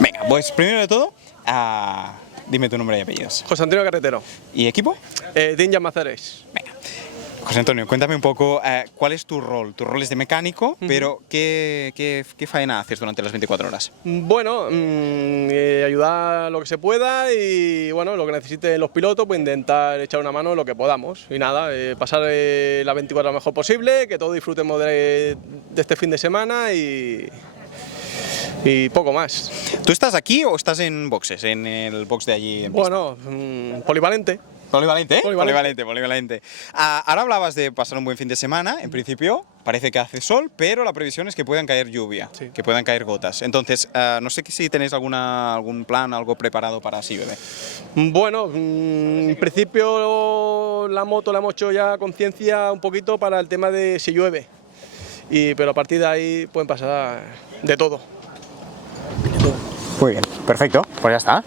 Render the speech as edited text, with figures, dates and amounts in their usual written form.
Venga, pues primero de todo, dime tu nombre y apellidos. José Antonio Carretero, ¿Y equipo? Dinja Mazares. Venga. José Antonio, cuéntame un poco cuál es tu rol. Tu rol es de mecánico, pero ¿qué faena haces durante las 24 horas? Bueno, ayudar lo que se pueda y bueno, lo que necesiten los pilotos, pues intentar echar una mano en lo que podamos. Y nada, pasar las 24 lo mejor posible, que todos disfrutemos de este fin de semana y poco más. ¿Tú estás aquí o estás en boxes, en el box de allí? En pista? Bueno, polivalente. Polivalente, ¿eh? Polivalente. Polivalente. Ahora hablabas de pasar un buen fin de semana. En principio, parece que hace sol, pero la previsión es que puedan caer lluvia, Sí. que puedan caer gotas. Entonces, no sé si tenéis algún plan, algo preparado para así, bebé. Bueno, en principio la moto la hemos hecho ya conciencia un poquito para el tema de si llueve. Pero a partir de ahí pueden pasar de todo. Muy bien, perfecto. Pues ya está.